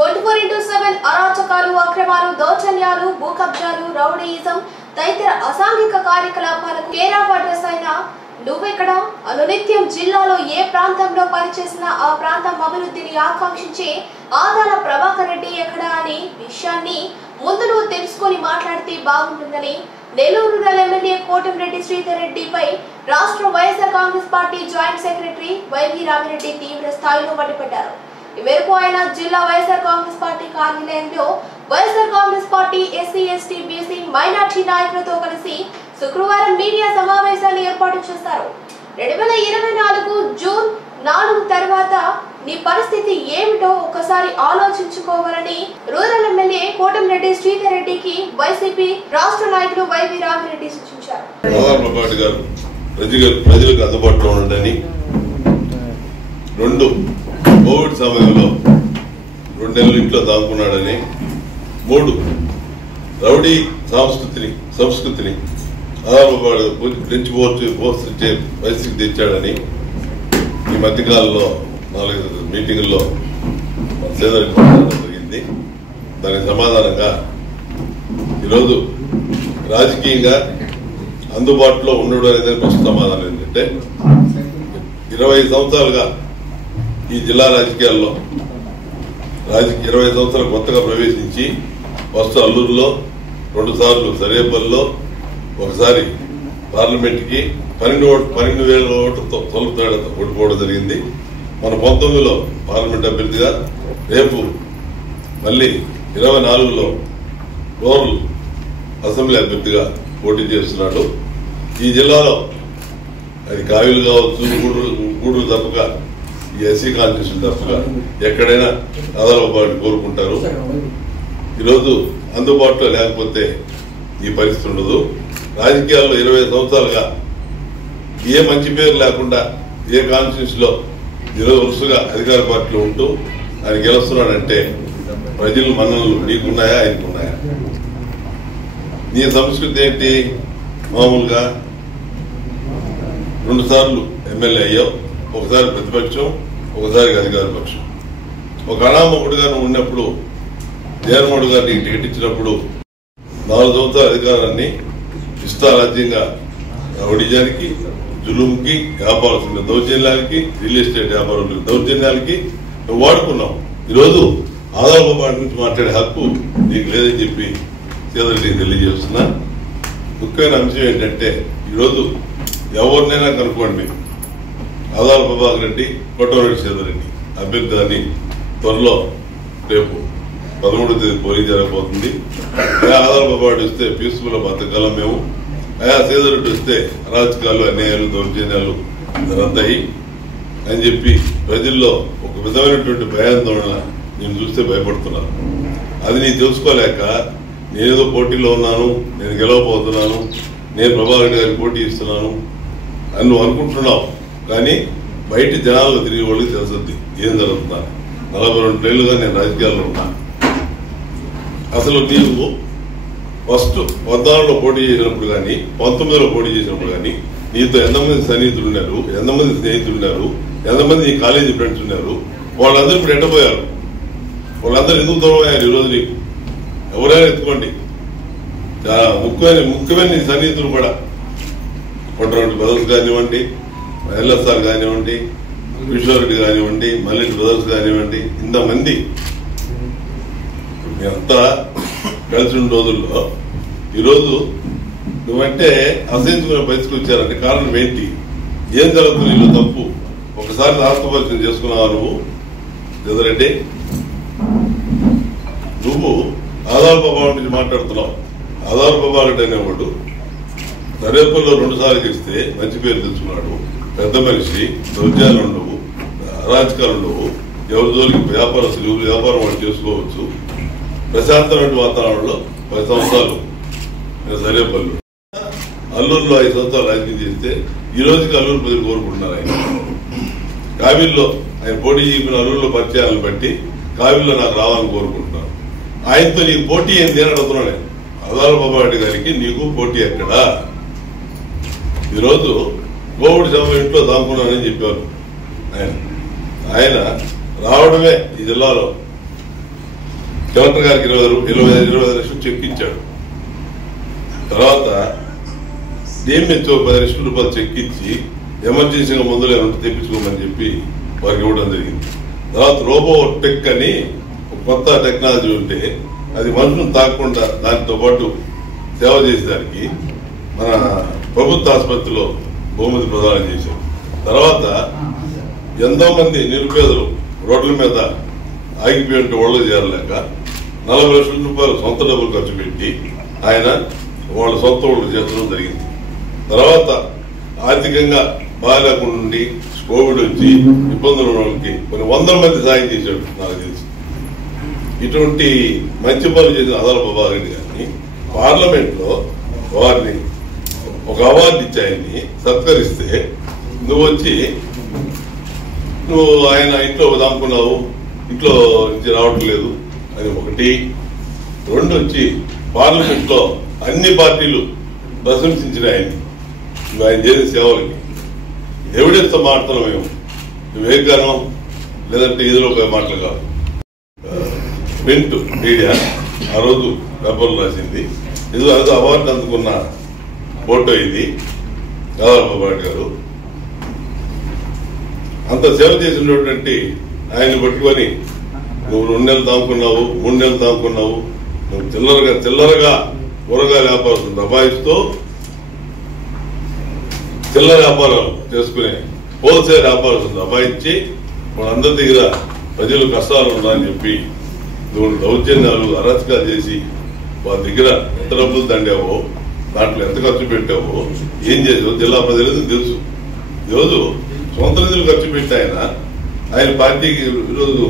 24/7 అరాచకాలు, అక్రమాలు, దౌర్జన్యాలు, భూకబ్జాలు, రౌడీయిజం తదితర అసాంఘిక కార్యకలాపాలకు కేర్ ఆఫ్ అడ్రస్ అయిన నువ్వెక్కడ అనునిత్యం జిల్లాలో ఏ ప్రాంతంలో పనిచేసినా ఆ ప్రాంతం అభివృద్ధిని ఆకాంక్షించే ఆదాల ప్రభాకర్ రెడ్డి ఎక్కడ అనే విషయాన్ని ముందు నువ్వు తెలుసుకొని మాట్లాడితే బాగుంటుందని నెల్లూరు రూరల్ ఎమ్మెల్యే కోటంరెడ్డి శ్రీధర్ రెడ్డిపై రాష్ట్ర YSR Congress party joint secretary YV Ramireddy తీవ్ర స్థాయిలో మండిపడ్డారు. ఈ మేరకు ఆయన జిల్లా వైఎస్ఆర్ కాంగ్రెస్ పార్టీ కార్యాలయంలో YSR Congress party SC, ST, BC, minority నాయకులతో కలిసి శుక్రవారం మీడియా సమావేశాన్ని ఏర్పాటు చేశారు. 2024 జూన్ 4 తర్వాత నీ పరిస్థితి ఏమిటో ఒకసారి ఆలోచించుకోవాలని రూరల్ ఎమ్మెల్యే కోటంరెడ్డి శ్రీధర్ రెడ్డికి వైసీపీ రాష్ట్ర నాయకులు వైవి రామిరెడ్డి సూచించారు. ప్రజలకు అందుబాటులో ఉండని కోవిడ్ సమయంలో 2 నెలలు ఇంట్లో దాక్కున్నాడని, 3 రౌడీ సంస్కృతిని పోషించే పరిస్థితికి తెచ్చాడని ఈ మధ్యకాలంలో 4 మీటింగుల్లో సేదరికి మాట్లాడడం జరిగింది. దానికి సమాధానంగా ఈరోజు రాజకీయంగా అందుబాటులో ఉండడం అనేది ఫస్ట్ సమాధానం ఏంటంటే, 20 సంవత్సరాలుగా ఈ జిల్లా రాజకీయాల్లో 20 సంవత్సరాలు కొత్తగా ప్రవేశించి ఫస్ట్ అల్లూరులో, 2 సార్లు సరేపల్లిలో, ఒకసారి పార్లమెంట్ కి 12,000 ఓట్లతో తొలుత తేడాతో ఓడిపోవడం జరిగింది. మన 19లో పార్లమెంట్ అభ్యర్థిగా, రేపు మళ్ళీ 24లో రూరల్ అసెంబ్లీ అభ్యర్థిగా పోటీ చేస్తున్నాడు. ఈ జిల్లాలో అది కావిలు కావచ్చు, గూడూరు తప్పక ఈ ఎస్సీ కాన్స్టిట్యూషన్ తప్పక ఎక్కడైనా ఆధారపడి కోరుకుంటారు. ఈరోజు అందుబాటులో లేకపోతే ఈ పరిస్థితి ఉండదు. రాజకీయాల్లో 20 సంవత్సరాలుగా ఏ మంచి పేరు లేకుండా ఏ కాన్స్టిట్యూషన్ లో ఈరోజు వరుసగా అధికార పార్టీలో ఉంటూ ఆయన గెలుస్తున్నాడంటే ప్రజలు మన్ననలు నీకున్నాయా, ఆయనకున్నాయా? నీ సంస్కృతి ఏంటి? మామూలుగా 2 సార్లు ఎమ్మెల్యే అయ్యావు, ఒకసారి ప్రతిపక్షం, ఒకసారి అధికార పక్షం. ఒక అనామకుడిగా నువ్వు ఉన్నప్పుడు, జగన్మోహన్ గారు టికెట్ ఇచ్చినప్పుడు 4 సంవత్సరాల అధికారాన్ని ఇష్టారాజ్యంగా రౌడీజానికి, జులుంకి, వ్యాపారస్తుల దౌర్జన్యాలకి, రియల్ ఎస్టేట్ వ్యాపారుల దౌర్జన్యాలకి నువ్వు వాడుకున్నావు. ఈరోజు ఆదాల బాబా నుంచి మాట్లాడే హక్కు నీకు లేదని చెప్పి సీదరెడ్డికి తెలియజేస్తున్నా. ముఖ్యమైన అంశం ఏంటంటే, ఈరోజు ఎవరినైనా కనుక్కోండి, మీరు ఆదాల ప్రభాకర్ రెడ్డి, కోటంరెడ్డి శ్రీధర్ రెడ్డి అభ్యర్థి అని త్వరలో రేపు 13వ తేదీ పోలింగ్ జరగబోతుంది. ఆదాల బాబాడు వస్తే పీస్ఫుల్ బతకాలం మేము, శ్రీధర్ రెడ్డి వస్తే అరాచకాలు, అన్యాయాలు, దౌర్జన్యాలు జరుగుతాయి అని చెప్పి ప్రజల్లో ఒక విధమైనటువంటి భయాందోళన నేను చూస్తే భయపడుతున్నాను. అది నేను తెలుసుకోలేక నేనేదో పోటీలో ఉన్నాను, నేను గెలవబోతున్నాను, నేను ప్రభాకర్ గారికి పోటీ ఇస్తున్నాను అని నువ్వు అనుకుంటున్నావు. కానీ బయట జనాల్లో తిరిగి వాళ్ళకి తెలుస్తుంది ఏం జరుగుతున్నా. 42 ఏళ్లుగా నేను రాజకీయాల్లో ఉన్నాను. అసలు నీవు ఫస్ట్ 14లో పోటీ చేసినప్పుడు కానీ, 19లో పోటీ చేసినప్పుడు కానీ నీతో ఎంతమంది సన్నిహితులు ఉన్నారు, ఎంతమంది స్నేహితులు ఉన్నారు, ఎంతమంది నీ కాలేజీ ఫ్రెండ్స్ ఉన్నారు? వాళ్ళందరూ ఇప్పుడు ఎండపోయారు. వాళ్ళందరూ ఎందుకు దూరం అయ్యారు? ఈరోజు నీకు ఎవరైనా ఎత్తుకోండి, ముఖ్యమైన నీ సన్నిహితులు కూడా కొట్టరెడ్డి బ్రదర్స్ కానివ్వండి, ఎల్ఎస్ఆర్ కానివ్వండి, కిషోరెడ్డి కానివ్వండి, మల్లెడ్డి బ్రదర్స్ కానివ్వండి, ఇంతమంది అంతా కలిసి ఉన్న రోజుల్లో ఈరోజు నువ్వంటే అసహించుకునే పరిస్థితికి వచ్చారంటే కారణం ఏంటి? ఏం జరుగుతుంది? వీళ్ళు తప్పు ఒకసారి ఆత్మపరిచయం చేసుకున్నావా నువ్వు శ్రీధర్? నువ్వు ఆధార బాబా నుంచి మాట్లాడుతున్నావు. ఆధార బాబా అనేవాడు సరేపల్లో 2 సార్లు గెలిస్తే మంచి పేరు తెచ్చుకున్నాడు. పెద్ద మనిషి, దౌర్జన్యాలు ఉండవు, అరాచకాలు ఉండవు, ఎవరి జోలికి వ్యాపారస్తులు వ్యాపారం వాళ్ళు చేసుకోవచ్చు. ప్రశాంతమైన వాతావరణంలో 10 సంవత్సరాలు సరేపల్లి, అల్లూరులో 5 సంవత్సరాలు రాజకీయం చేస్తే ఈ రోజుకి అల్లూరు ప్రజలు కోరుకుంటున్నారు. ఆయన కావిల్లో ఆయన పోటీ చెప్పిన అల్లూరులో పరిచయాలను బట్టి కావిల్లో నాకు రావాలని కోరుకుంటున్నాను. ఆయనతో నీకు పోటీ ఏంటి అని అడుగుతున్నాను. ఆదాల బాబారెడ్డి గారికి నీకు పోటీ ఎక్కడా? ఈరోజు కోవిడ్ సమయం ఇంట్లో దాక్కున్నానని చెప్పారు ఆయన రావడమే ఈ జిల్లాలో కలెక్టర్ గారికి 25 లక్షలు చెక్ ఇచ్చాడు. తర్వాత డిఎంహెచ్ఓ 10 లక్షల రూపాయలు చెక్ ఇచ్చి ఎమర్జెన్సీగా మందులు ఏమంటే తెప్పించుకోమని చెప్పి వారికి ఇవ్వడం జరిగింది. తర్వాత రోబో టెక్ అని కొత్త టెక్నాలజీ ఉంటే అది మనుషులను తాకకుండా దానితో పాటు సేవ చేసేదానికి మన ప్రభుత్వ ఆసుపత్రిలో బహుమతి ప్రదానం చేశాం. తర్వాత ఎంతో మంది నిరుపేదలు రోడ్ల మీద ఆగిపోయి ఒళ్ళు చేరలేక 40 లక్షల రూపాయలు సొంత డబ్బులు ఖర్చు పెట్టి ఆయన వాళ్ళ సొంత ఓళ్ళు చేర్చడం జరిగింది. తర్వాత ఆర్థికంగా బాగాలేకుండా నుండి కోవిడ్ వచ్చి ఇబ్బందులు ఉన్న వాళ్ళకి కొన్ని 100 మంది సాయం చేశాడు. నాకు తెలిసి ఇటువంటి మంచి పనులు చేసిన ఆదాల బాబారెడ్డి గారిని పార్లమెంట్ లో వారిని ఒక అవార్డు ఇచ్చి ఆయన్ని సత్కరిస్తే నువ్వు వచ్చి ఆయన ఇంట్లో దాముకున్నావు, ఇంట్లో నుంచి రావట్లేదు అని ఒకటి. రెండు వచ్చి పార్లమెంట్ లో అన్ని పార్టీలు ప్రశంసించిన ఆయన్ని నువ్వు ఆయన చేసిన సేవలకి ఎవిడెన్స్ తో మాట్లాడుతున్నావు. మేము నువ్వేగానో లేదంటే ఏదో ఒక మాటలు కాదు. ప్రింట్ మీడియా ఆ రోజు పేపర్లు రాసింది. ఇది అదో అవార్డు అందుకున్న ఫోటో ఇది బాబారెడ్డి గారు. అంత సేవ చేసినటువంటి ఆయన్ని పట్టుకొని నువ్వు 2 నెలలు దాముకున్నావు, 3 నెలలు దాముకున్నావు, నువ్వు చిల్లరగా కూరగాయల వ్యాపారం దబాయిస్తూ చిల్లర వ్యాపారం చేసుకునే హోల్సేల్ వ్యాపారం దబాయించి వాళ్ళందరి దగ్గర ప్రజలు కష్టాలు ఉండాలని చెప్పి నువ్వు దౌర్జన్యాలు అరాచకాలు చేసి వాళ్ళ దగ్గర ఎంత డబ్బులు దండావో, దాంట్లో ఎంత ఖర్చు పెట్టావో, ఏం చేసావు జిల్లా ప్రజలకు తెలుసు. ఈరోజు సొంత నిధులు ఖర్చు పెట్టి ఆయన పార్టీకి ఈరోజు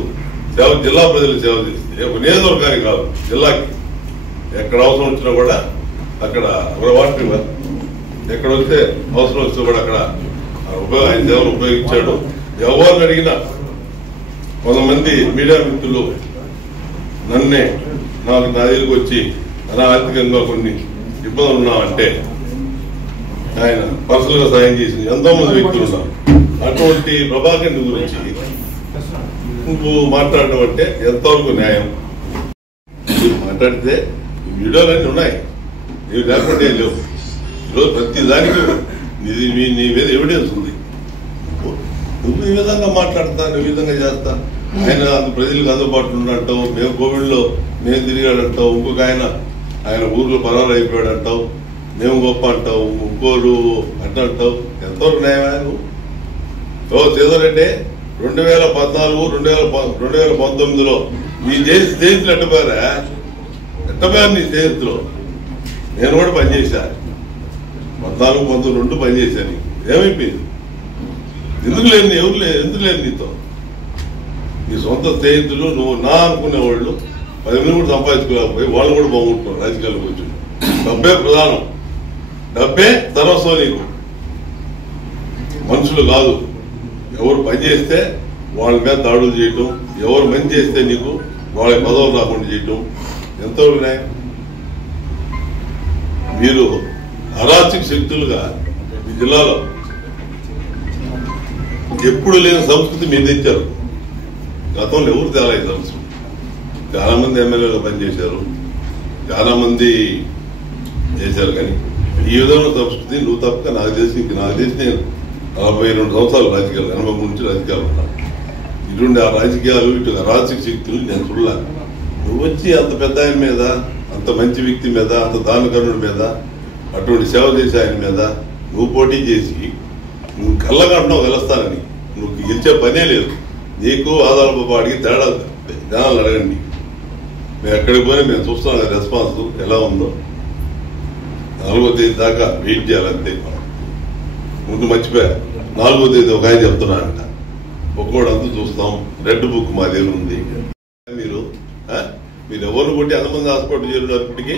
జిల్లా ప్రజలకు సేవ చేస్తే ఒక నియోజకవర్గానికి కాదు జిల్లాకి ఎక్కడ అవసరం వచ్చినా కూడా అక్కడ వాటి ఎక్కడ వస్తే అవసరం వస్తే కూడా అక్కడ ఆయన సేవలు ఉపయోగించాడు. ఎవరిని అడిగినా కొంతమంది మీడియా మిత్రులు నన్నే నా దగ్గరికి వచ్చి ఆర్థికంగా కొన్ని ఇబ్బందులు ఉన్నామంటే ఆయన పర్సనల్ గా సాయం చేసింది ఎంతో మంది వ్యక్తులు ఉన్నారు. అటువంటి ప్రభాకర్ గురించి నువ్వు మాట్లాడడం అంటే ఎంతవరకు న్యాయం? మాట్లాడితే వీడియోలన్నీ ఉన్నాయి, ఇవి లేకుండా లేవు. ఈరోజు ప్రతి దానికి నీ మీద ఎవిడెన్స్ ఉంది. నువ్వు ఈ విధంగా మాట్లాడతా, ఈ విధంగా చేస్తా, ఆయన ప్రజలకు అందుబాటులో ఉన్నట్టావు, మేము కోవిడ్ లో మేము తిరిగాడంటావు, ఇంకొక ఆయన ఊర్లో పరాలు అయిపోయాడు అంటావు, మేము గొప్ప అంటావు, ఇంకోరు అంటావు. ఎంతవరకు న్యాయమా? నువ్వు చేదోరంటే 2014, 2019లో నీ స్నేహితులు ఎట్టపోయారు నీ స్నేహితులు. నేను కూడా పనిచేశా 14, 19 పనిచేశాను. ఏమైపోయింది? ఎందుకు లేని నీతో నీ సొంత స్నేహితులు నువ్వు నా అనుకునేవాళ్ళు 10 మంది కూడా సంపాదించుకోలేకపోయి వాళ్ళు కూడా బాగుంటున్నారు. రాజకీయాలకు వచ్చి డబ్బే ప్రధానం, డబ్బే సర్వస్వం నీకు, మనుషులు కాదు. ఎవరు పని చేస్తే వాళ్ళ మీద దాడులు చేయటం, ఎవరు మంచి చేస్తే నీకు వాళ్ళ పదవులు రాకుండా చేయటం ఎంతవరకు న్యాయం? మీరు అరాచక శక్తులుగా ఈ జిల్లాలో ఎప్పుడు లేని సంస్కృతి మీరు తెచ్చారు. గతంలో ఎవరు తేలాయి సంస్కృతి? చాలా మంది ఎమ్మెల్యేలు పనిచేశారు, చాలా మంది చేశారు, కానీ ఈ విధమైన సంస్కృతి నువ్వు తప్పక నాకు తెలిసి నేను 42 సంవత్సరాలు రాజకీయాలు, 83 నుంచి రాజకీయాలు ఉన్నాను. ఇటువంటి ఆ రాజకీయాలు ఇటు అరాచక శక్తులు నేను చూడలే. నువ్వు వచ్చి అంత పెద్ద ఆయన మీద, అంత మంచి వ్యక్తి మీద, అంత దానకరుణుడి మీద, అటువంటి సేవ చేసే ఆయన మీద నువ్వు పోటీ చేసి నువ్వు కళ్ళగంటున్నావు గెలుస్తానని. నువ్వు గెలిచే పనే లేదు. నీకు ఆదాల వాడికి తేడా జనాలు అడగండి. మేము ఎక్కడికి పోయి మేము చూస్తున్నాం రెస్పాన్స్ ఎలా ఉందో. 4వ తేదీ దాకా వెయిట్ చేయాలంతే. ముందు మర్చిపోయా, 4వ తేదీ ఒక ఆయన చెప్తున్నానంట, ఒక్కోడు అంతా చూస్తాం, రెడ్ బుక్ మా దగ్గర ఉంది. మీరు ఎవరిని కొట్టి ఎంతమంది హాస్పిటల్ చేరినప్పటికీ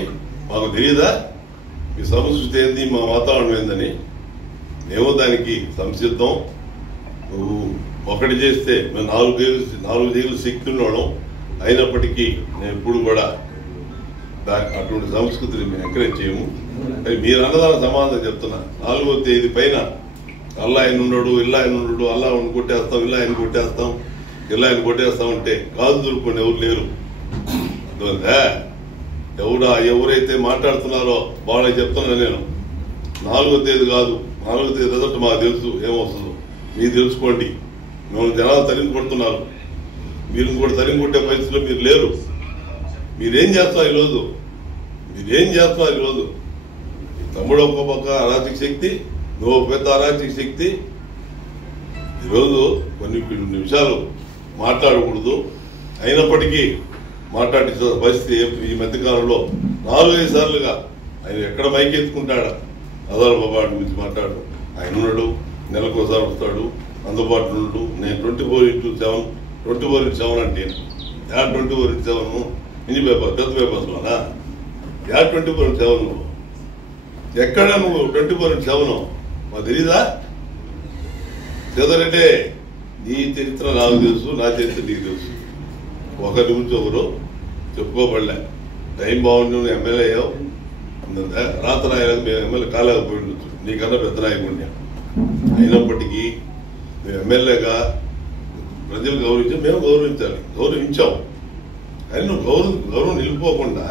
మాకు తెలియదా మీ సంస్కృతి ఏంది, మా వాతావరణం ఏందని? మేము దానికి సంసిద్ధం. నువ్వు ఒకటి చేస్తే మేము 4 జైలు శక్తి ఉన్నాం. అయినప్పటికీ నేను ఎప్పుడు కూడా అటువంటి సంస్కృతిని మేము ఎంకరేజ్ చేయము. మీరు అన్నదాన సమాధానం చెప్తున్నా. 4వ తేదీ పైన అల్లా ఆయన ఉన్నాడు, ఇల్లా ఆయన ఉన్నాడు, అల్లా ఆయన కొట్టేస్తాం, ఇల్లా ఆయన కొట్టేస్తాం, ఇల్లా ఆయన కొట్టేస్తాం అంటే కాదు దొరుకుని ఎవరు లేరు. ఎవరైతే మాట్లాడుతున్నారో వాళ్ళకి చెప్తున్నా నేను 4వ తేదీ కాదు, 4వ తేదీ రిజల్ట్ మాకు తెలుసు ఏమొస్తుందో, మీరు తెలుసుకోండి. మిమ్మల్ని జనాలు తరిమి కొడుతున్నారు, మీరు కూడా తరిమి కొట్టే పరిస్థితిలో మీరు లేరు. మీరేం చేస్తున్నారు ఈరోజు? తమ్ముడు ఒక పక్క అరాచక శక్తి, నువ్వు పెద్ద అరాచక శక్తి. ఈరోజు కొన్ని నిమిషాలు మాట్లాడకూడదు, అయినప్పటికీ మాట్లాడించిన పరిస్థితి ఈ మధ్యకాలంలో 4-5 సార్లుగా ఆయన ఎక్కడ మైకెత్తుకుంటాడా ఆధార్ బాబా గురించి మాట్లాడు. ఆయన ఉన్నాడు, నెలకు ఒకసారి వస్తాడు, అందుబాటులో ఉన్నాడు. నేను 24x7 అంటే 24x7 మినీ పేపర్ పెద్ద పేపర్స్లోనా 24x7 నువ్వు ఎక్కడ నువ్వు 24x7 మాకు తెలీదా? చదరంటే నీ చరిత్ర నాకు తెలుసు, నా చరిత్ర నీకు తెలుసు. ఒకరి గురించి ఒకరు చెప్పుకోబడలే. టైం బాగుండి నువ్వు ఎమ్మెల్యే అయ్యావు, రాత్రి నాయకులకు మేము ఎమ్మెల్యే కాలేకపోయిండొచ్చు, నీకన్నా పెద్ద నాయకుడిని. అయినప్పటికీ మేము ఎమ్మెల్యేగా ప్రజలు గౌరవించాం, మేము గౌరవించాం. కానీ నువ్వు గౌరవం నిలిపోకుండా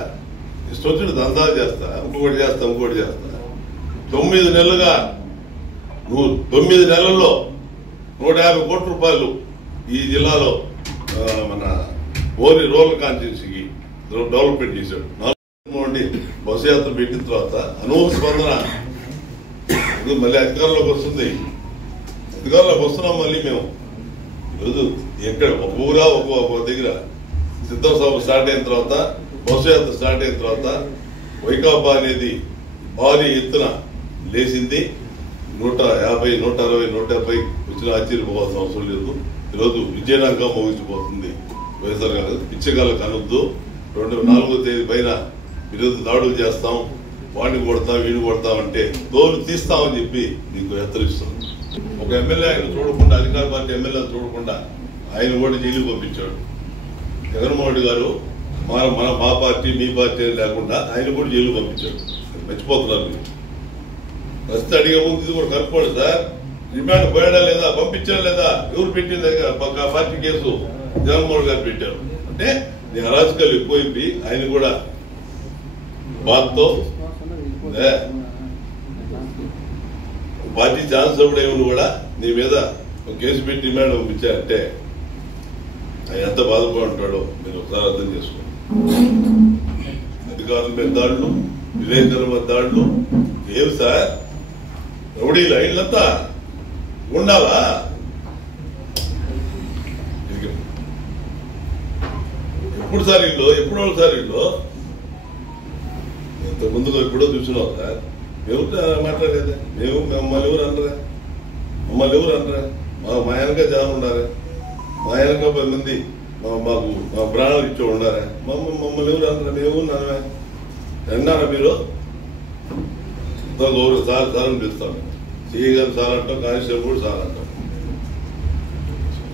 ఇష్టొచ్చిన దందాలు చేస్తా, ఇంకోటి చేస్తా. 9 నెలలుగా నువ్వు 9 నెలల్లో 150 కోట్ల రూపాయలు ఈ జిల్లాలో మన ఓరి రూరల్ కాన్స్టిట్యూన్సీకి డెవలప్మెంట్ చేశాడు. బస్సు యాత్ర పెట్టిన తర్వాత అనూహ స్పందన. మళ్ళీ అధికారంలోకి వస్తున్నాం. మళ్ళీ మేము ఈరోజు ఎక్కడ ఒక ఊరా ఒక దగ్గర సిద్ధం సభ స్టార్ట్ అయిన తర్వాత, బస్సు యాత్ర స్టార్ట్ అయిన తర్వాత వైకాపా అనేది భారీ ఎత్తున లేచింది. 150, 160, 170 వచ్చిన ఆశ్చర్యపోవాల్సిన అవసరం లేదు. ఈరోజు విజయనగరంగా ముగించిపోతుంది. వైఎస్ఆర్ గారు పిచ్చగాళ్ళకు అనొద్దు. 4వ తేదీ పైన ఈరోజు దాడులు చేస్తాం, వాడిని కొడతాం, వీడిని కొడతామంటే తోలు తీస్తామని చెప్పి నీకు హెచ్చరిస్తాం. ఒక ఎమ్మెల్యే ఆయన చూడకుండా, అధికార పార్టీ ఎమ్మెల్యేని చూడకుండా ఆయన కూడా జైలు పంపించాడు. జగన్మోహన్ రెడ్డి గారు మా పార్టీ మీ పార్టీ లేకుండా ఆయన కూడా జైలు పంపించాడు. మర్చిపోతున్నారు మీరు. ప్రస్తుతం అడిగే ముందు ఇది కూడా కనుక్కోండి సార్. రిమాండ్ పోయాడా లేదా, పంపించాడా లేదా, ఎవరు పెట్టింది పార్టీ కేసు జగన్మోహన్ గారు పెట్టారు. అంటే నీ అరాచకాలు ఎక్కువైపోయి ఆయన కూడా బాధతో పార్టీ ఛాన్స్ అప్పుడేమని కూడా నీ మీద ఒక కేసు పెట్టి రిమాండ్ పంపించారంటే ఆయన ఎంత బాధపడి ఉంటాడో మీరు ఒకసారి అర్థం చేసుకోండి. అధికారుల మీద దాడులు, విలేకరుల మీద దాడులు ఏమి సార్? రౌడీ లైన్లంతా ఉండాలా? ఎప్పుడు సార్ ఇల్లు, ఎప్పుడో సార్ ఇల్లు ఇంత ముందుగా ఎప్పుడో చూసినావు సార్. ఎవరు మాట్లాడేదా? మమ్మల్ని ఎవరు అనరా? మా వెనక జనం ఉండారా? మా వెనక 10 మంది మాకు మా ప్రాణాలు ఇచ్చే ఉండారా? మమ్మల్ని ఎవరు అనరా? మేము ఉన్నారా? అన్నారా మీరు? గౌరవ సార్ అని పిలుస్తాం. సిఐ గారు సార్ అంటాం, కానిస్టేబుల్ కూడా సార్ అంటాం.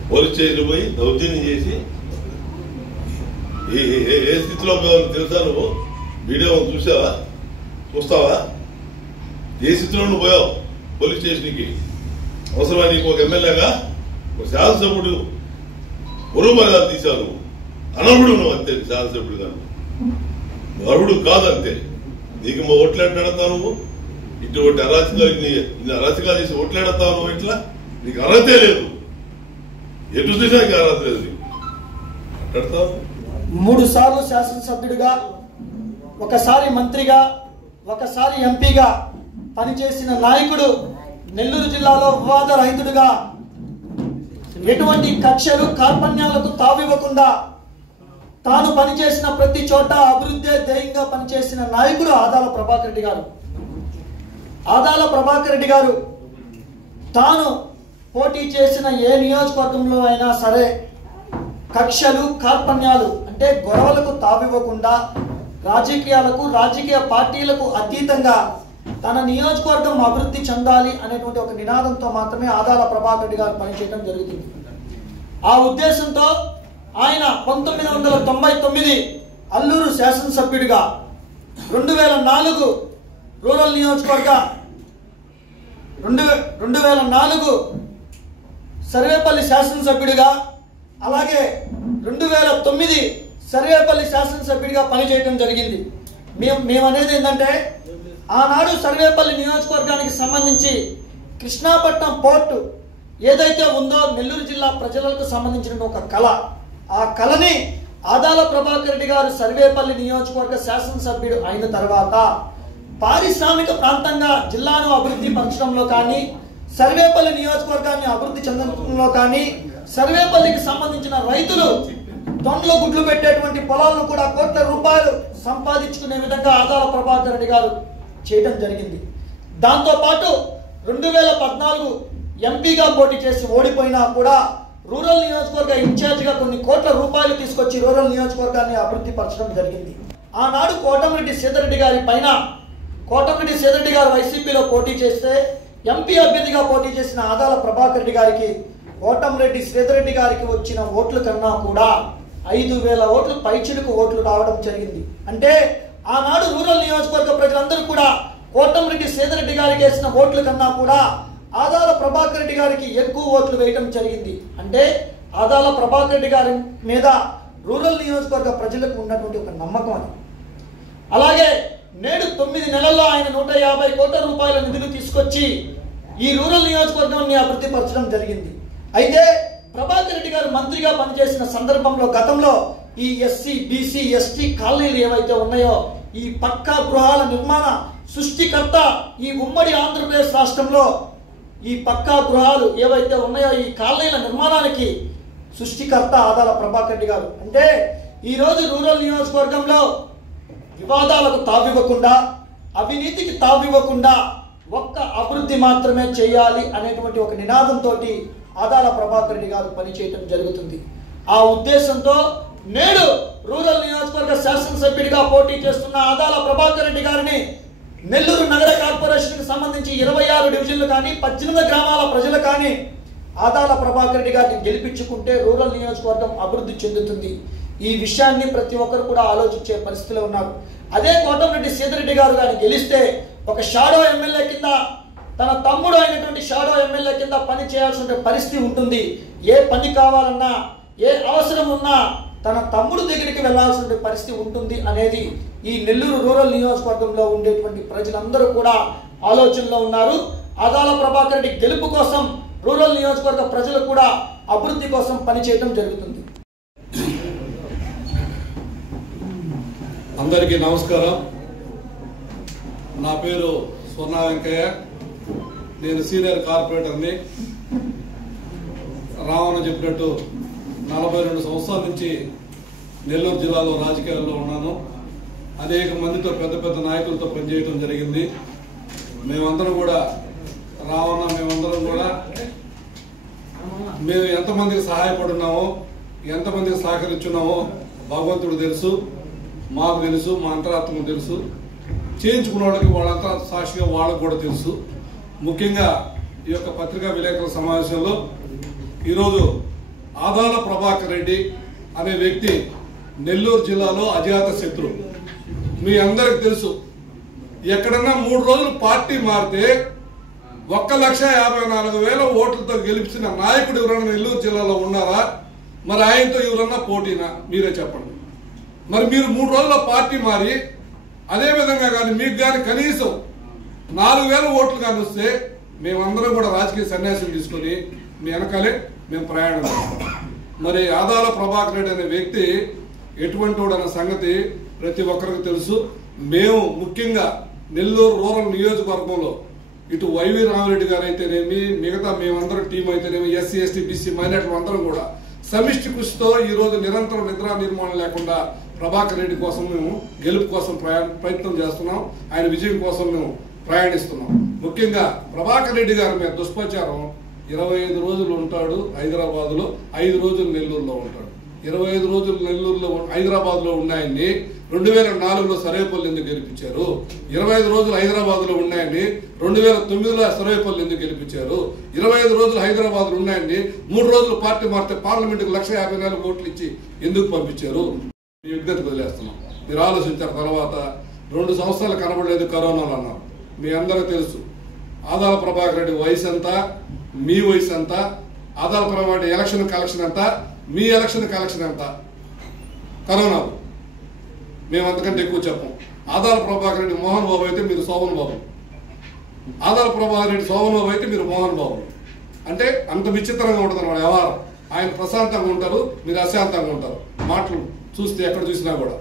పోలీస్ స్టేషన్ పోయి దౌర్జన్యం చేసి ఏ స్థితిలో పోయావు తెలుసా? నువ్వు వీడియో చూస్తావా? ఏ స్థితిలో నువ్వు పోయావు పోలీస్ స్టేషన్కి? అవసరమా నీకు? ఒక ఎమ్మెల్యేగా, ఒక శాసనసభ్యుడు ఉరుమర్యాద తీశావు. నువ్వు అనర్హుడు, నువ్వు అంతే. శాసనసభ్యుడు గాను నువ్వు అర్హుడు కాదంతే. నీకు మా ఓట్లేడతావు నువ్వు? ఇటువంటి అరాచకాలు చేసి ఓట్లేడతావు నువ్వు? ఇట్లా నీకు అర్హతే లేదు. ఎటు చూసినా అర్హత లేదు. నీకు మాట్లాడతావు. 3 సార్లు శాసనసభ్యుడిగా, ఒకసారి మంత్రిగా, ఒకసారి ఎంపీగా పనిచేసిన నాయకుడు, నెల్లూరు జిల్లాలో వివాద రహితుడిగా, ఎటువంటి కక్షలు కార్పణ్యాలకు తావివ్వకుండా తాను పనిచేసిన ప్రతి చోట అభివృద్ధి ధ్యేయంగా పనిచేసిన నాయకుడు ఆదాల ప్రభాకర్ రెడ్డి గారు. ఆదాల ప్రభాకర్ రెడ్డి గారు తాను పోటీ చేసిన ఏ నియోజకవర్గంలో అయినా సరే కక్షలు కార్పణ్యాలు అంటే గొడవలకు తావివ్వకుండా రాజకీయాలకు, రాజకీయ పార్టీలకు అతీతంగా తన నియోజకవర్గం అభివృద్ధి చెందాలి అనేటువంటి ఒక నినాదంతో మాత్రమే ఆదాల ప్రభాకర్ రెడ్డి గారు పనిచేయడం జరుగుతుంది. ఆ ఉద్దేశంతో ఆయన 1999 అల్లూరు శాసనసభ్యుడిగా, 2004 రూరల్ నియోజకవర్గ, 2004 సర్వేపల్లి శాసనసభ్యుడిగా, అలాగే 2009 సర్వేపల్లి శాసనసభ్యుడిగా పనిచేయడం జరిగింది. మేము అనేది ఏంటంటే, ఆనాడు సర్వేపల్లి నియోజకవర్గానికి సంబంధించి కృష్ణాపట్నం పోర్టు ఏదైతే ఉందో నెల్లూరు జిల్లా ప్రజలకు సంబంధించిన ఒక కళ, ఆ కళని ఆదాల ప్రభాకర్ రెడ్డి గారు సర్వేపల్లి నియోజకవర్గ శాసనసభ్యుడు అయిన తర్వాత పారిశ్రామిక ప్రాంతంగా జిల్లాను అభివృద్ధి పరచడంలో కానీ, సర్వేపల్లి నియోజకవర్గాన్ని అభివృద్ధి చెందడంలో కానీ, సర్వేపల్లికి సంబంధించిన రైతులు తొండలో గుడ్లు పెట్టేటువంటి పొలాలను కూడా కోట్ల రూపాయలు సంపాదించుకునే విధంగా ఆదాల ప్రభాకర్ రెడ్డి గారు చేయడం జరిగింది. దాంతోపాటు 2014 ఎంపీగా పోటీ చేసి ఓడిపోయినా కూడా రూరల్ నియోజకవర్గ ఇన్ఛార్జిగా కొన్ని కోట్ల రూపాయలు తీసుకొచ్చి రూరల్ నియోజకవర్గాన్ని అభివృద్ధి పరచడం జరిగింది. ఆనాడు కోటమిరెడ్డి సీతారెడ్డి గారి పైన, కోటమిరెడ్డి సీతారెడ్డి గారు వైసీపీలో పోటీ చేస్తే ఎంపీ అభ్యర్థిగా పోటీ చేసిన ఆదాల ప్రభాకర్ రెడ్డి గారికి కోటమిరెడ్డి సీతారెడ్డి గారికి వచ్చిన ఓట్ల కన్నా కూడా 5,000 ఓట్లు పైచిలుకు ఓట్లు రావడం జరిగింది. అంటే ఆనాడు రూరల్ నియోజకవర్గ ప్రజలందరూ కూడా కోటమిరెడ్డి సీతారెడ్డి గారికి వేసిన ఓట్ల కన్నా కూడా ఆదాల ప్రభాకర్ రెడ్డి గారికి ఎక్కువ ఓట్లు వేయడం జరిగింది. అంటే ఆదాల ప్రభాకర్ రెడ్డి గారి మీద రూరల్ నియోజకవర్గ ప్రజలకు ఉన్నటువంటి ఒక నమ్మకం అది. అలాగే నేడు 9 నెలల్లో ఆయన 150 కోట్ల రూపాయల నిధులు తీసుకొచ్చి ఈ రూరల్ నియోజకవర్గాన్ని అభివృద్ధి పరచడం జరిగింది. అయితే ప్రభాకర్ రెడ్డి గారు మంత్రిగా పనిచేసిన సందర్భంలో గతంలో ఈ ఎస్సీ, బీసీ, ఎస్టీ కాలనీలు ఏవైతే ఉన్నాయో ఈ పక్కా గృహాల నిర్మాణ సృష్టికర్త ఈ ఉమ్మడి ఆంధ్రప్రదేశ్ రాష్ట్రంలో ఈ పక్కా గృహాలు ఏవైతే ఉన్నాయో ఈ కాలనీల నిర్మాణానికి సృష్టికర్త ఆదాల ప్రభాకర్ రెడ్డి గారు. అంటే ఈరోజు రూరల్ నియోజకవర్గంలో వివాదాలకు తావివ్వకుండా, అవినీతికి తావివ్వకుండా ఒక్క అభివృద్ధి మాత్రమే చేయాలి అనేటువంటి ఒక నినాదంతో ఆదాల ప్రభాకర్ రెడ్డి గారు పనిచేయడం జరుగుతుంది. ఆ ఉద్దేశంతో నేడు రూరల్ నియోజకవర్గ శాసనసభ్యుడిగా పోటీ చేస్తున్న ఆదాల ప్రభాకర్ రెడ్డి గారిని నెల్లూరు నగర కార్పొరేషన్కి సంబంధించి 26 డివిజన్లు కానీ 18 గ్రామాల ప్రజలు కానీ ఆదాల ప్రభాకర్ రెడ్డి గారిని గెలిపించుకుంటే రూరల్ నియోజకవర్గం అభివృద్ధి చెందుతుంది. ఈ విషయాన్ని ప్రతి ఒక్కరు కూడా ఆలోచించే పరిస్థితిలో ఉన్నారు. అదే కోటమిరెడ్డి సీతారెడ్డి గారు కానీ గెలిస్తే ఒక షాడో ఎమ్మెల్యే కింద, తన తమ్ముడు అయినటువంటి షాడో ఎమ్మెల్యే కింద పని చేయాల్సిన పరిస్థితి ఉంటుంది. ఏ పని కావాలన్నా, ఏ అవసరం ఉన్నా తన తమ్ముడు దగ్గరికి వెళ్లాల్సిన పరిస్థితి ఉంటుంది అనేది ఈ నెల్లూరు రూరల్ నియోజకవర్గంలో ఉండేటువంటి ప్రజలందరూ కూడా ఆలోచనలో ఉన్నారు. ఆదాల ప్రభాకర్ రెడ్డి గెలుపు కోసం రూరల్ నియోజకవర్గ ప్రజలు కూడా అభివృద్ధి కోసం పనిచేయడం జరుగుతుంది. అందరికీ నమస్కారం. నా పేరు స్వర్ణ వెంకయ్య. నేను సీనియర్ కార్పొరేటర్ని. రావణ చెప్పినట్టు 42 సంవత్సరాల నుంచి నెల్లూరు జిల్లాలో రాజకీయాల్లో ఉన్నాను. అనేక మందితో పెద్ద పెద్ద నాయకులతో పనిచేయడం జరిగింది. మేమందరం కూడా మేమందరం కూడా మేము ఎంతమందికి సహాయపడున్నామో, ఎంతమందికి సహకరించున్నామో భగవంతుడు తెలుసు, మాకు తెలుసు, మా అంతరాత్మకు తెలుసు. చేయించుకున్న వాళ్ళకి వాళ్ళంతా సాక్షిగా వాళ్ళకు కూడా తెలుసు. ముఖ్యంగా ఈ యొక్క పత్రికా విలేకరుల సమావేశంలో ఈరోజు ఆదాల ప్రభాకర్ రెడ్డి అనే వ్యక్తి నెల్లూరు జిల్లాలో అజాత శత్రు. మీ అందరికి తెలుసు, ఎక్కడన్నా 3 రోజులు పార్టీ మారితే 1,54,000 ఓట్లతో గెలిపించిన నాయకుడు ఎవరన్నా నెల్లూరు జిల్లాలో ఉన్నారా? మరి ఆయనతో ఎవరన్నా పోటీనా? మీరే చెప్పండి. మరి మీరు 3 రోజుల పార్టీ మారి అదేవిధంగా కానీ మీకు కానీ కనీసం 4,000 ఓట్లు కానీ వస్తే మేమందరం కూడా రాజకీయ సన్యాసం తీసుకొని మీ వెనకాలే మేము ప్రయాణం చేస్తాం. మరి ఆదాల ప్రభాకర్ రెడ్డి అనే వ్యక్తి ఎటువంటి వాడు అన్న సంగతి ప్రతి ఒక్కరికి తెలుసు. మేము ముఖ్యంగా నెల్లూరు రూరల్ నియోజకవర్గంలో ఇటు వైవి రామిరెడ్డి గారు అయితేనేమి, మిగతా మేమందరం టీం అయితేనేమి, ఎస్సీ, ఎస్టీ, బీసీ మైనార్టీలు అందరం కూడా సమిష్టి కృషితో ఈరోజు నిరంతరం నిద్రా నిర్మాణం లేకుండా ప్రభాకర్ రెడ్డి కోసం మేము గెలుపు కోసం ప్రయత్నం చేస్తున్నాం. ఆయన విజయం కోసం మేము ప్రయాణిస్తున్నాం. ముఖ్యంగా ప్రభాకర్ రెడ్డి గారి మీద దుష్ప్రచారం 25 రోజులు ఉంటాడు హైదరాబాద్లో, 5 రోజులు నెల్లూరులో ఉంటాడు. 25 రోజులు నెల్లూరులో హైదరాబాద్లో ఉన్నాయని 2004లో సర్వేపల్లి ఎందుకు గెలిపించారు? 25 రోజులు హైదరాబాద్లో ఉన్నాయని 2009లో సర్వేపల్లి ఎందుకు గెలిపించారు? 25 రోజులు హైదరాబాద్లో ఉన్నాయని 3 రోజులు పార్టీ మారితే పార్లమెంటుకు 1,54,000 ఓట్లు ఇచ్చి ఎందుకు పంపించారు? మీ విజ్ఞత వదిలేస్తున్నాం. మీరు ఆలోచించారు. తర్వాత 2 సంవత్సరాలు కనబడలేదు, కరోనాలు అన్నారు. మీ అందరూ తెలుసు ఆదాల ప్రభాకర్ రెడ్డి వయసు ఎంత, మీ వయసు ఎంత, ఆదాల ప్రభాకర్ రెడ్డి ఎలక్షన్ కలెక్షన్ ఎంత, మీ ఎలక్షన్ కలెక్షన్ ఎంత? కరోనాలో. మేము అంతకంటే ఎక్కువ చెప్పం. ఆదాల ప్రభాకర్ రెడ్డి మోహన్ బాబు అయితే మీరు శోభన్ బాబు, ఆదాల ప్రభాకర్ రెడ్డి శోభన్ బాబు అయితే మీరు మోహన్ బాబు. అంటే అంత విచిత్రంగా ఉంటుంది అన్నమాట వ్యవహారం. ఆయన ప్రశాంతంగా ఉంటారు, మీరు అశాంతంగా ఉంటారు. మాటలు చూస్తే ఎక్కడ చూసినా కూడా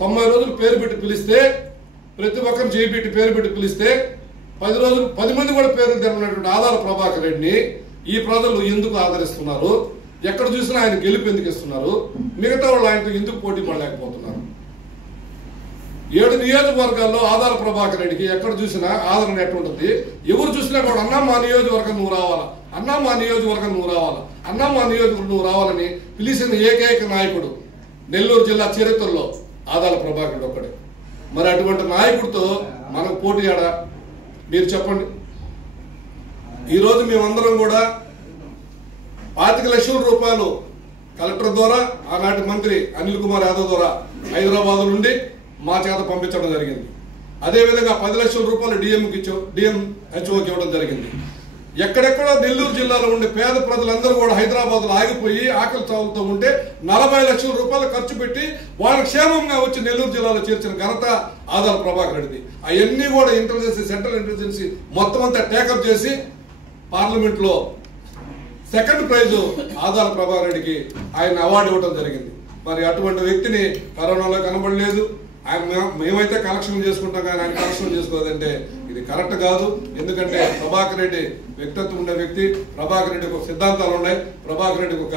90 రోజులు పేరు పెట్టి పిలిస్తే, ప్రతి ఒక్కరు చేయి పెట్టి పేరు పెట్టి పిలిస్తే 10 రోజులు 10 మంది కూడా పేరు తెలనటువంటి ఆదాల ప్రభాకర్ రెడ్డిని ఈ ప్రజలు ఎందుకు ఆదరిస్తున్నారు? ఎక్కడ చూసినా ఆయన గెలుపు ఎందుకు ఇస్తున్నారు? మిగతా వాళ్ళు ఆయనతో ఎందుకు పోటీ పడలేకపోతున్నారు? 7 నియోజకవర్గాల్లో ఆదాల ప్రభాకర్ రెడ్డికి ఎక్కడ చూసినా ఆదరణ ఎట్లుంటుంది? ఎవరు చూసినా కూడా అన్నా మా నియోజకవర్గం నువ్వు రావాలా, అన్నా మా నియోజకవర్గం నువ్వు రావాలా, అన్నా మా నియోజకవర్గం నువ్వు రావాలని పిలిచిన ఏకైక నాయకుడు నెల్లూరు జిల్లా చరిత్రలో ఆదాల ప్రభాకర్ రెడ్డి ఒక్కడే. మరి అటువంటి నాయకుడితో మనకు పోటీ ఆడా? మీరు చెప్పండి. ఈరోజు మేమందరం కూడా 25 లక్షల రూపాయలు కలెక్టర్ ద్వారా, ఆనాటి మంత్రి అనిల్ కుమార్ యాదవ్ ద్వారా హైదరాబాద్ నుండి మా చేత పంపించడం జరిగింది. అదేవిధంగా 10 లక్షల రూపాయలు డిఎంహెచ్ఓకి ఇవ్వడం జరిగింది. ఎక్కడెక్కడో నెల్లూరు జిల్లాలో ఉండే పేద ప్రజలందరూ కూడా హైదరాబాద్లో ఆగిపోయి ఆకలి చావులతో ఉంటే 40 లక్షల రూపాయలు ఖర్చు పెట్టి వాళ్ళకి క్షేమంగా వచ్చి నెల్లూరు జిల్లాలో చేర్చిన ఘనత ఆదాల ప్రభాకర్ రెడ్డిది. అవన్నీ కూడా ఇంటెలిజెన్సీ, సెంట్రల్ ఇంటెలిజెన్సీ మొత్తం అంతా టేకప్ చేసి పార్లమెంట్లో సెకండ్ ప్రైజ్ ఆదాల ప్రభాకర్ రెడ్డికి ఆయన అవార్డు ఇవ్వడం జరిగింది. మరి అటువంటి వ్యక్తిని కరోనాలో కనబడలేదు. ఆయన మేమైతే కలెక్షన్ చేసుకుంటాం కానీ ఆయన కలెక్షన్ చేసుకోదంటే ఇది కరెక్ట్ కాదు. ఎందుకంటే ప్రభాకర్ రెడ్డి వ్యక్తిత్వం ఉండే వ్యక్తి. ప్రభాకర్ రెడ్డికి ఒక సిద్ధాంతాలు ఉన్నాయి, ప్రభాకర్ రెడ్డికి ఒక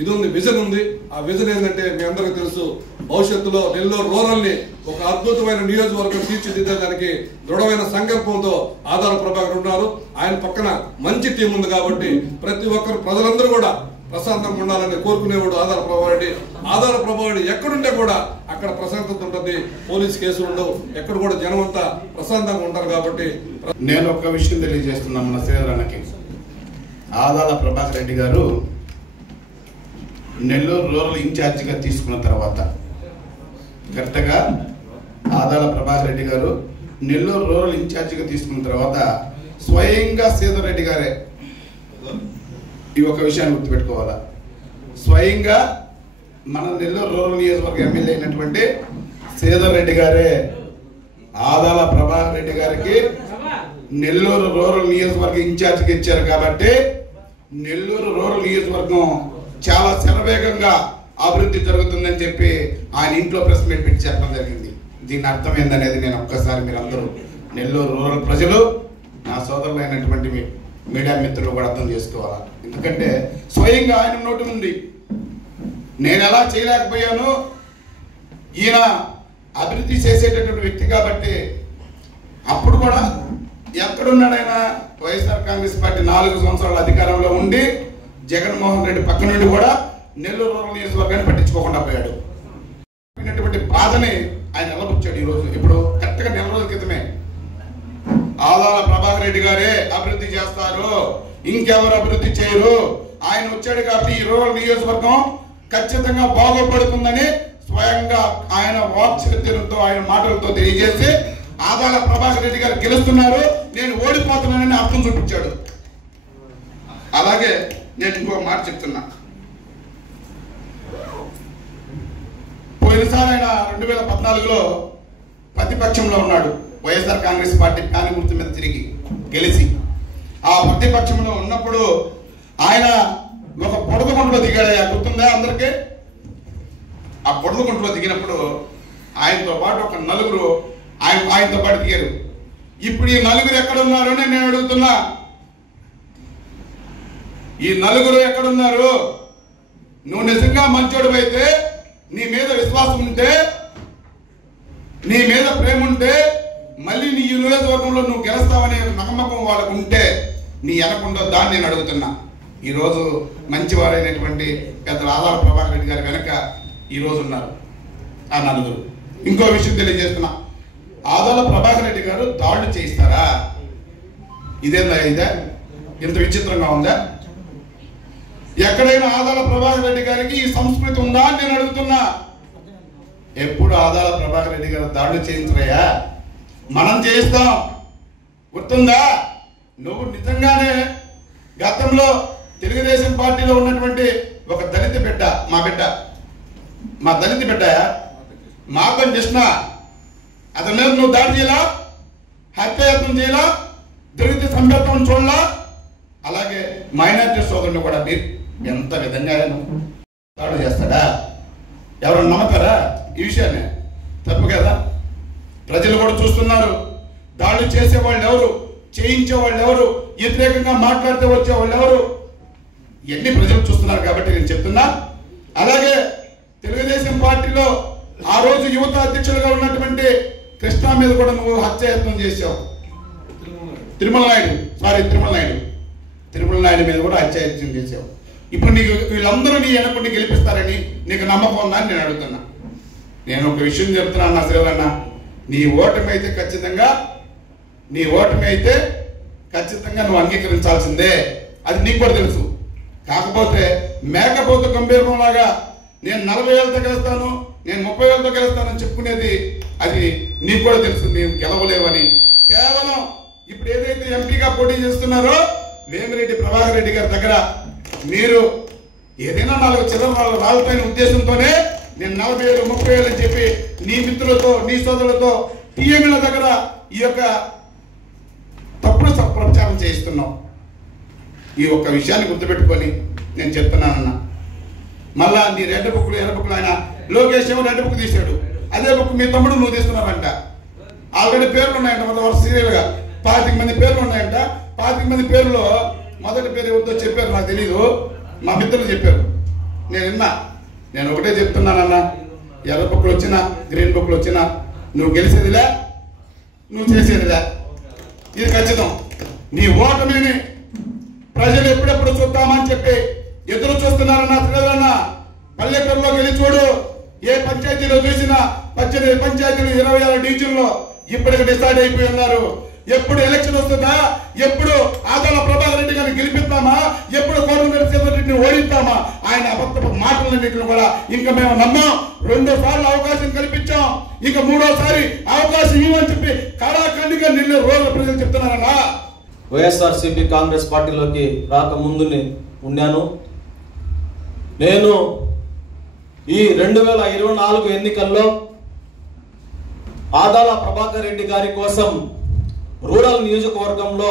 ఇది ఉంది, విజన్ ఉంది. ఆ విజన్ ఏంటంటే మీ అందరికీ తెలుసు, భవిష్యత్తులో నెల్లూరు రూరల్ని ఒక అద్భుతమైన నియోజకవర్గం తీర్చిదిద్దడానికి దృఢమైన సంకల్పంతో ఆదాల ప్రభాకర్ ఉన్నారు. ఆయన పక్కన మంచి టీం ఉంది కాబట్టి ప్రతి ఒక్కరు ప్రజలందరూ కూడా ప్రశాంతంగా ఉండాలని కోరుకునేవాడు ఆదాల ప్రభాకర్ రెడ్డి. ఆదాల ప్రభాకర్ రెడ్డి ఎక్కడుంటే కూడా అక్కడ ప్రశాంతత ఉంటుంది, పోలీస్ కేసులు ఉండవు, ఎక్కడ కూడా జనం అంతా ప్రశాంతంగా ఉంటారు. కాబట్టి నేను ఒక విషయం తెలియజేస్తున్నా మన శ్రీధరన్నకి. ఆదాల ప్రభాకర్ రెడ్డి గారు నెల్లూరు రూరల్ ఇన్ఛార్జిగా తీసుకున్న తర్వాత, కరెక్ట్గా ఆదాల ప్రభాకర్ రెడ్డి గారు నెల్లూరు రూరల్ ఇన్ఛార్జిగా తీసుకున్న తర్వాత స్వయంగా శ్రీధర్ రెడ్డి గారే, ఈ ఒక విషయాన్ని గుర్తుపెట్టుకోవాలా, స్వయంగా మన నెల్లూరు రూరల్ నియోజకవర్గ ఎమ్మెల్యే అయినటువంటి శ్రీధర్ రెడ్డి గారే ఆదాల ప్రభాకర్ రెడ్డి గారికి నెల్లూరు రూరల్ నియోజకవర్గ ఇన్ఛార్జిగా ఇచ్చారు. కాబట్టి నెల్లూరు రూరల్ నియోజకవర్గం చాలా శరవేగంగా అభివృద్ధి జరుగుతుందని చెప్పి ఆయన ఇంట్లో ప్రెస్ మీట్ పెట్టి చెప్పడం జరిగింది. దీని అర్థం ఏందనేది నేను ఒక్కసారి మీరందరూ నెల్లూరు రూరల్ ప్రజలు, నా సోదరులు అయినటువంటి మీడియా మిత్రులు కూడా అర్థం చేసుకోవాలా. ఎందుకంటే స్వయంగా ఆయన నోటి నుండి నేను ఎలా చేయలేకపోయాను, ఈయన అభివృద్ధి చేసేటటువంటి వ్యక్తి కాబట్టి, అప్పుడు కూడా ఎక్కడున్నాడైనా వైఎస్ఆర్ కాంగ్రెస్ పార్టీ 4 సంవత్సరాల అధికారంలో ఉండి జగన్మోహన్ రెడ్డి పక్క నుండి కూడా నెల్లూరు రూరల్ నియోజకవర్గాన్ని పట్టించుకోకుండా పోయాడు. బాధని ఆయన నిలబొచ్చాడు. ఈరోజు ఇప్పుడు కరెక్ట్గా 4 రోజుల క్రితమే ఆదాల ప్రభాకర్ రెడ్డి గారే అభివృద్ధి చేస్తారు, ఇంకెవరు అభివృద్ధి చేయరు, ఆయన వచ్చాడు కాబట్టి ఈ రూరల్ నియోజకవర్గం ఖచ్చితంగా బాగుపడుతుందని స్వయంగా ఆయన వాక్శక్తితో, ఆయన మాటలతో తెలియజేసి ఆదాల ప్రభాకర్ రెడ్డి గారు గెలుస్తున్నారు, నేను ఓడిపోతున్నానని అర్థం చూపించాడు. అలాగే నేను ఇంకో మాట చెప్తున్నా. పోయినసారి ఆయన 2014లో ప్రతిపక్షంలో ఉన్నాడు. వైఎస్ఆర్ కాంగ్రెస్ పార్టీ ప్యానెల్ గుర్తు మీద తిరిగి గెలిచి ఆ ప్రతిపక్షంలో ఉన్నప్పుడు ఆయన ఒక పొడదగుంటలో దిగాడు. గుర్తుందా అందరికీ? ఆ పొడదగుంటలో దిగినప్పుడు ఆయనతో పాటు ఒక 4 ఆయనతో పాటు దిగారు. ఇప్పుడు ఈ 4 ఎక్కడ ఉన్నారు అని నేను అడుగుతున్నా. ఈ 4 ఎక్కడున్నారు? నువ్వు నిజంగా మంచోడు అయితే, నీ మీద విశ్వాసం ఉంటే, నీ మీద ప్రేమ ఉంటే, మళ్ళీ నీ నియోజకవర్గంలో నువ్వు గెలుస్తావనే నమ్మకం వాళ్ళకు ఉంటే నీ వెనకుండా దాన్ని నేను అడుగుతున్నా. ఈరోజు మంచివారైనటువంటి పెద్ద ఆదాల ప్రభాకర్ రెడ్డి గారు వెనక ఈరోజు ఉన్నారు ఆ 4. ఇంకో విషయం తెలియజేస్తున్నా. ఆదాల ప్రభాకర్ రెడ్డి గారు దాడులు చేయిస్తారా? ఇదేందా? ఇదే ఇంత విచిత్రంగా ఉందా? ఎక్కడైనా ఆదాల ప్రభాకర్ రెడ్డి గారికి ఈ సంస్కృతి ఉందా అని నేను అడుగుతున్నా. ఎప్పుడు ఆదాల ప్రభాకర్ రెడ్డి గారు దాడులు చేయించరయ్యా, మనం చేయిస్తాం. గుర్తుందా? నువ్వు నిజంగానే గతంలో తెలుగుదేశం పార్టీలో ఉన్నటువంటి ఒక దళిత బిడ్డ, మా బిడ్డ మా దళిత బిడ్డ మార్గం కృష్ణ అతని మీద నువ్వు దాడి చేయాలా, హత్యాయత్నం చేయాలా, దళిత సంపేతం చూడాలా, అలాగే మైనారిటీ సోదరుని కూడా మీరు ఎంత విధంగా దాడి చేస్తాడా? ఎవరన్నా నమ్ముతారా ఈ విషయాన్ని? తప్పు కదా. ప్రజలు కూడా చూస్తున్నారు. దాడులు చేసేవాళ్ళు ఎవరు, చేయించేవాళ్ళు ఎవరు, వ్యతిరేకంగా మాట్లాడితే వచ్చేవాళ్ళు ఎవరు, ఇవన్నీ ప్రజలు చూస్తున్నారు కాబట్టి నేను చెప్తున్నా. అలాగే తెలుగుదేశం పార్టీలో ఆ రోజు యువత అధ్యక్షులుగా ఉన్నటువంటి కృష్ణ మీద కూడా నువ్వు హత్యాయత్నం చేశావు. తిరుమల నాయుడు మీద కూడా హత్యాయత్నం చేశావు. ఇప్పుడు నీకు వీళ్ళందరూ నీ వెనకుండి గెలిపిస్తారని నీకు నమ్మకం ఉందా అని నేను అడుగుతున్నా. నేను ఒక విషయం చెప్తున్నాను నా శ్రీలన్న, నీ ఓటమి అయితే ఖచ్చితంగా నువ్వు అంగీకరించాల్సిందే. అది నీకు కూడా తెలుసు. కాకపోతే మేకపోతు గంభీరంలాగా నేను 40 ఏళ్ళతో గెలుస్తాను, నేను 30 ఏళ్ళతో గెలుస్తానని చెప్పుకునేది అది నీకు కూడా తెలుసు. మేము గెలవలేవని కేవలం ఇప్పుడు ఏదైతే ఎంపీగా పోటీ చేస్తున్నారో వేమిరెడ్డి ప్రభాకర్ రెడ్డి గారి దగ్గర మీరు ఏదైనా 4 చిల్లర రాళ్ళపైన ఉద్దేశంతోనే నేను 40 ఏళ్ళు 30 ఏళ్ళు అని చెప్పి నీ మిత్రులతో నీ సోదరులతో టీఎంల దగ్గర ఈ యొక్క తప్పుడు ప్రచారం చేయిస్తున్నావు. ఈ ఒక్క విషయాన్ని గుర్తుపెట్టుకొని నేను చెప్తున్నానన్నా. మళ్ళా నీ రెడ్ బుక్లు ఎర్ర బుక్లు ఆయన లోకేష్ ఏమో రెడ్ బుక్ తీశాడు, అదే బుక్ మీ తమ్ముడు నువ్వు తీస్తున్నావంట. ఆల్రెడీ పేర్లు ఉన్నాయంట, మొదటి వరుస సీరియల్గా 25 మంది పేర్లు ఉన్నాయంట. 25 మంది పేర్లో మొదటి పేరు ఎవరితో చెప్పారు నాకు తెలీదు, మా మిత్రులు చెప్పారు, నేను విన్నా. నేను ఒకటే చెప్తున్నానన్నా, ఎర్ర బుక్లు వచ్చినా గ్రీన్ బుక్లు వచ్చినా నువ్వు గెలిచేదిలే, నువ్వు చేసేదిలే, ఇది ఖచ్చితం. నీ ఓటమిని ప్రజలు ఎప్పుడెప్పుడు చూద్దామని చెప్పి ఎదురు చూస్తున్నారన్న శ్రీధరన్న. పల్లెటూరులోకి వెళ్ళి చూడు, ఏ పంచాయతీలో చూసినా 18 పంచాయతీలు 26 డివిజన్లో ఇప్పటికి డిసైడ్ అయిపోయి ఉన్నారు. ఎప్పుడు ఎలక్షన్ వస్తుందా, ఎప్పుడు ఆదాల ప్రభాకర్ రెడ్డి గారిని గెలిపిస్తామా, ఎప్పుడు కోటమిరెడ్డిని ఓడిస్తామా, ఆయన అబద్ధపు మాటలన్నింటిని కూడా ఇంకా మేము నమ్మం. 2 సార్లు అవకాశం కల్పించాం, ఇంకా 3వసారి అవకాశం ఇవ్వని చెప్పి కళాఖండిగా నెల్లూరు రోజుల ప్రజలు చెప్తున్నారన్నా. వైఎస్ఆర్సీపీ కాంగ్రెస్ పార్టీలోకి రాకముందు ఉన్నాను. నేను ఈ 2024 ఎన్నికల్లో ఆదాల ప్రభాకర్ రెడ్డి గారి కోసం రూరల్ నియోజకవర్గంలో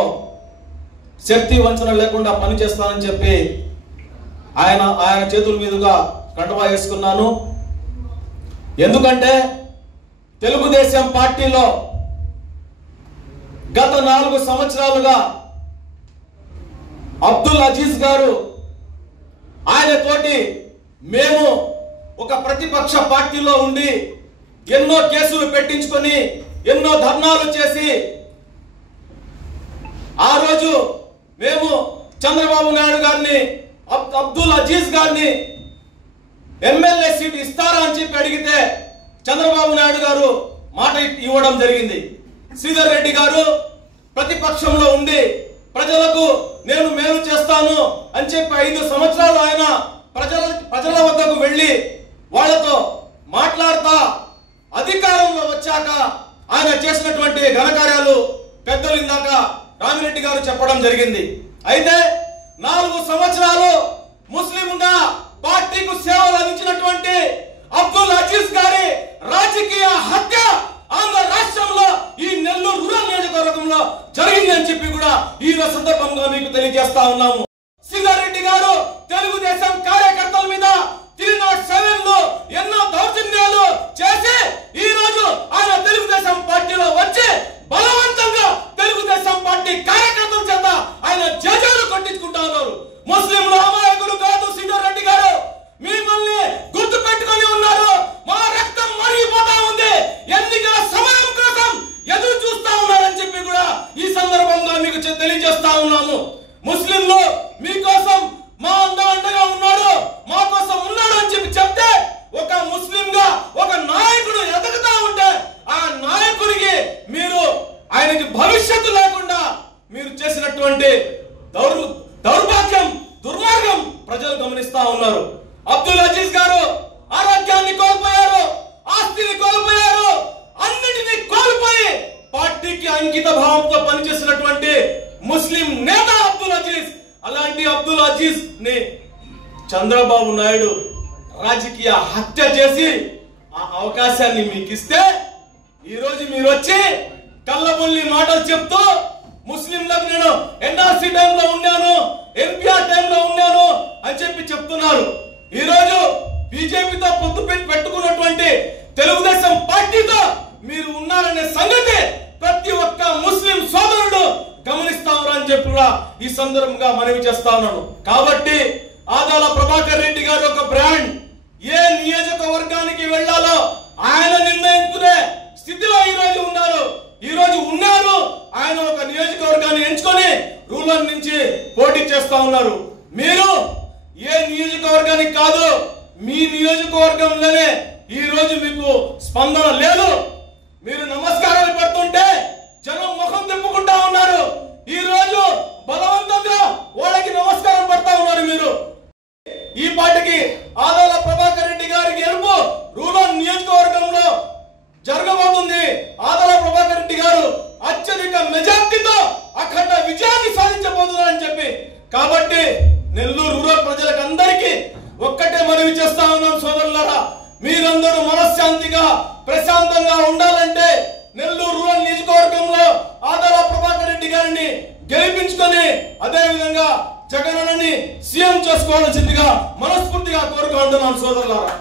శక్తి వంచన లేకుండా పనిచేస్తానని చెప్పి ఆయన చేతుల మీదుగా కండువా వేసుకున్నాను. ఎందుకంటే తెలుగుదేశం పార్టీలో గత 4 సంవత్సరాలుగా అబ్దుల్ అజీజ్ గారు ఆయనతోటి మేము ఒక ప్రతిపక్ష పార్టీలో ఉండి ఎన్నో కేసులు పెట్టించుకొని ఎన్నో ధర్నాలు చేసి ఆ రోజు మేము చంద్రబాబు నాయుడు గారిని అబ్దుల్ అజీజ్ గారిని ఎమ్మెల్యే సీట్ ఇస్తారా అని చెప్పి అడిగితే చంద్రబాబు నాయుడు గారు మాట ఇవ్వడం జరిగింది. శ్రీధర్ రెడ్డి గారు ప్రతిపక్షంలో ఉండి ప్రజలకు నేను మేలు చేస్తాను అని చెప్పి 5 సంవత్సరాలు ఆయన ప్రజల వద్దకు వెళ్ళి వాళ్ళతో మాట్లాడుతా అధికారంలో వచ్చాక ఆయన చేసినటువంటి ఘనకార్యాలు పెద్దలు ఇందాక రామిరెడ్డి గారు చెప్పడం జరిగింది. అయితే 4 సంవత్సరాలు ముస్లింగా పార్టీకు సేవలు అందించినటువంటి అబ్దుల్ అజీజ్ గారి రాజకీయ హత్య ఆంధ్ర రాష్ట్రంలో ఈ నెల్లూరు రూరల్ నియోజకవర్గంలో జరిగిందని చెప్పి కూడా ఈ సందర్భంగా మీకు తెలియజేస్తా ఉన్నాము. సింగారెడ్డి గారు తెలుగుదేశం కార్యకర్తల మీద 307లో ఎన్నో దౌర్జన్యాలు చేసి ఈ రోజు ఆయన తెలుగుదేశం పార్టీలో వచ్చి బలవంతంగా తెలుగుదేశం పార్టీ కార్యకర్తల చేత ఆయన జజాలు కొట్టించుకుంటా ఉన్నారు. ముస్లింలు అమాయకులు కాదు సింగర్ రెడ్డి గారు, మిమ్మల్ని గుర్తు పెట్టుకొని ఉన్నారు. మా రక్తం మరిగిపోతా ఉంది, ఎన్నికల సమయం కోసం ఎదురు చూస్తా ఉన్నారని చెప్పి కూడా ఈ సందర్భంగా మీకు తెలియజేస్తా ఉన్నాము. ముస్లింలు మీకోసం మా అండగా ఉన్నాడు, మా కోసం ఉన్నాడు అని చెప్పి చెప్తే ఒక ముస్లింగా ఒక నాయకుడు ఎదుగుతా ఉంటే ఆ నాయకుడికి మీరు ఆయనకి భవిష్యత్తు లేకుండా మీరు చేసినటువంటి దౌర్భాగ్యం దుర్మార్గం ప్రజలు గమనిస్తా ఉన్నారు. అబ్దుల్ అజీజ్ గారు ఆరోగ్యాన్ని కోల్పోయారు, ఆస్తిని కోల్పోయారు, అన్నిటినీ కోల్పోయి పార్టీకి అంకిత భావంతో పనిచేసినటువంటి ముస్లిం నేత అబ్దుల్ అజీజ్. అలాంటి అబ్దుల్ అజీజ్ ని చంద్రబాబు నాయుడు రాజకీయ హత్య చేసి ఆ అవకాశాన్ని మీకు ఇస్తే ఈ రోజు మీరు వచ్చి కళ్ళబొల్లి మాటలు చెప్తూ ముస్లింలకు నేను ఎన్ఆర్సీ టైంలో ఉన్నాను, ఎన్పిఆర్ టైంలో ఉన్నాను అని చెప్పి చెప్తున్నారు. ఈ రోజు బీజేపీతో పొత్తు పెట్టుకున్నటువంటి తెలుగుదేశం పార్టీతో మీరు ఉన్నారనే సంగతి ప్రతి ఒక్క ముస్లిం సోదరుడు గమనిస్తామని అని చెప్పి కూడా ఈ సందర్భంగా మనవి చేస్తా ఉన్నాను. కాబట్టి ఆదాల ప్రభాకర్ రెడ్డి గారు ఒక బ్రాండ్. ఏ నియోజకవర్గానికి వెళ్లాలో ఆయన నిర్ణయించుకునే స్థితిలో ఈ రోజు ఉన్నారు. ఆయన ఒక నియోజకవర్గాన్ని ఎంచుకొని రూరల్ నుంచి పోటీ చేస్తా ఉన్నారు. మీరు ఏ నియోజకవర్గానికి కాదు, మీ నియోజకవర్గంలోనే ఈ రోజు మీకు స్పందన లేదు. మీరు నమస్కారాలు పెడుతుంటే జనం ముఖం తిప్పుకుంటా ఉన్నారు. ఈ రోజు బలవంతంగా వాళ్ళకి నమస్కారం పెడతా ఉన్నారు. మీరు ఈ పార్టీకి ఆదాల ప్రభాకర్ రెడ్డి గారి గెలుపు రూరల్ నియోజకవర్గంలో జరగబోతుంది. ఆదాల ప్రభాకర్ రెడ్డి గారు అత్యధిక మెజార్టీతో అఖండ విజయాన్ని సాధించబోతున్నారని చెప్పి, కాబట్టి నెల్లూరు రూరల్ ప్రజలకు అందరికీ ఒక్కటే మనవి చేస్తా ఉన్నాం సోదరులారా, మీరందరూ మనశ్శాంతిగా ప్రశాంతంగా ఉండాలంటే నెల్లూరు రూరల్ నియోజకవర్గంలో ఆదాల ప్రభాకర్ రెడ్డి గారిని గెలిపించుకొని అదే విధంగా జగనన్నని సీఎం చేసుకోవాల్సిందిగా మనస్ఫూర్తిగా కోరుకుంటున్నాను సోదరులారా.